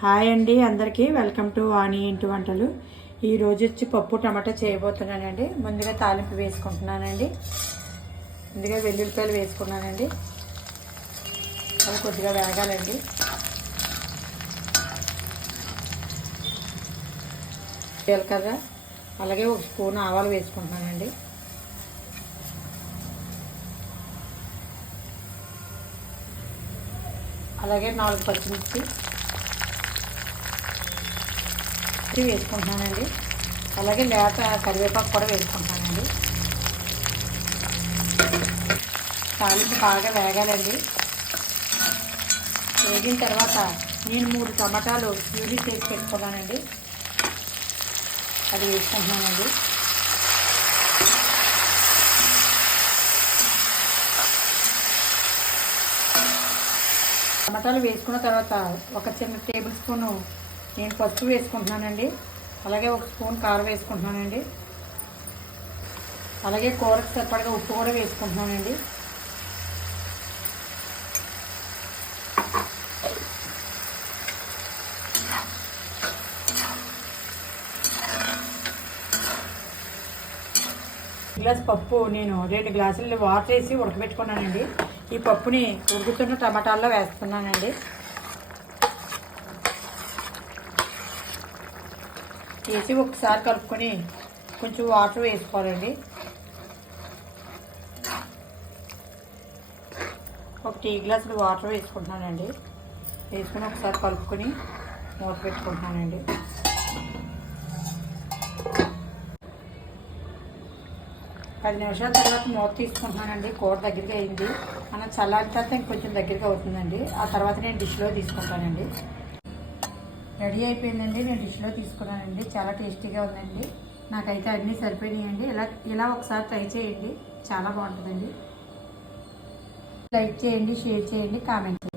Hi అండి అందరికీ. Welcome to ఆని ఇంటి వంటలు. ఈరోజు వచ్చి పప్పు టమాటా చేయబోతున్నానండి. ముందుగా తాలింపు వేసుకుంటున్నానండి. ముందుగా వెల్లుల్లిపాయలు వేసుకున్నానండి. అవి కొద్దిగా వేగాలండి. జీలకర్ర అలాగే ఒక స్పూన్ ఆవాలు వేసుకుంటున్నానండి. అలాగే నాలుగు పచ్చిమిర్చి ఇది వేసుకుంటున్నానండి అలాగే లేత కరివేపాకు కూడా వేసుకుంటున్నానండి తాలింపు బాగా వేగాలండి. వేగిన తర్వాత నేను మూడు టమాటాలు ప్యూరీ చేసి పెట్టుకున్నానండి. అది వేసుకుంటున్నానండి. టమాటాలు వేసుకున్న తర్వాత ఒక చిన్న టేబుల్ స్పూను నేను పసుపు వేసుకుంటున్నానండి. అలాగే ఒక స్పూన్ కారం వేసుకుంటున్నానండి. అలాగే కూరకు సరిపడగా ఉప్పు కూడా వేసుకుంటున్నానండి. గ్లాస్ పప్పు నేను రెండు గ్లాసులు వాటర్ వేసి ఉడకబెట్టుకున్నానండి. ఈ పప్పుని ఉడుకుతున్న టమాటాల్లో వేస్తున్నానండి. వేసి ఒకసారి కలుపుకొని కొంచెం వాటర్ వేసుకోవాలండి. ఒక టీ గ్లాసులు వాటర్ వేసుకుంటున్నానండి. వేసుకుని ఒకసారి కలుపుకొని మూత పెట్టుకుంటున్నానండి. పది నిమిషాల తర్వాత మూత తీసుకుంటున్నానండి. కూర దగ్గరికి అయింది. మనం చల్లారిన తర్వాత ఇంకొంచెం దగ్గరికి అవుతుందండి. ఆ తర్వాత నేను డిష్లో తీసుకుంటానండి. రెడీ అయిపోయిందండి. నేను డిష్లో తీసుకున్నానండి. చాలా టేస్టీగా ఉందండి. నాకైతే అన్నీ సరిపోయినాయండి. ఇలా ఇలా ఒకసారి ట్రై చేయండి. చాలా బాగుంటుందండి. లైక్ చేయండి షేర్ చేయండి కామెంట్ చేయండి.